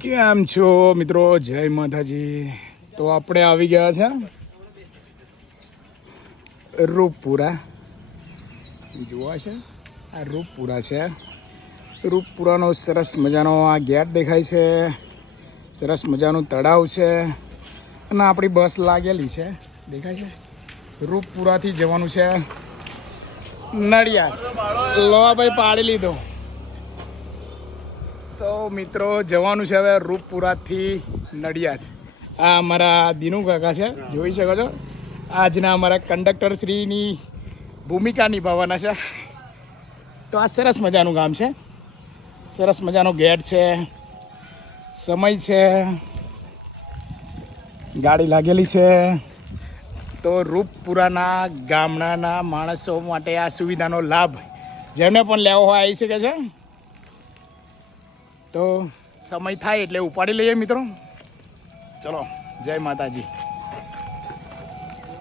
કેમ છો મિત્રો? જય માતાજી. તો આપણે આવી ગયા છે રૂપપુરા. જોવા છે આ રૂપપુરા છે. રૂપપુરાનો સરસ મજાનો આ ગેટ દેખાય છે. સરસ મજાનું તળાવ છે અને આપણી બસ લાગેલી છે, દેખાય છે. રૂપપુરાથી જવાનું છે નડિયાદ. લોવા ભાઈ પાડી લીધો. તો મિત્રો જવાનું છે હવે રૂપપુરાથી નડિયાદ. આ અમારા દિનુ કાકા છે, જોઈ શકો છો. આજના અમારા કંડક્ટર શ્રીની ભૂમિકા નિભાવવાના છે. તો આ સરસ મજાનું ગામ છે, સરસ મજાનો ગેટ છે, સમય છે, ગાડી લાગેલી છે. તો રૂપપુરાના ગામડાના માણસો માટે આ સુવિધાનો લાભ જેમને પણ લેવો હોય આવી શકે છે. તો સમય થાય એટલે ઉપાડી લઈએ મિત્રો. ચલો, જય માતાજી.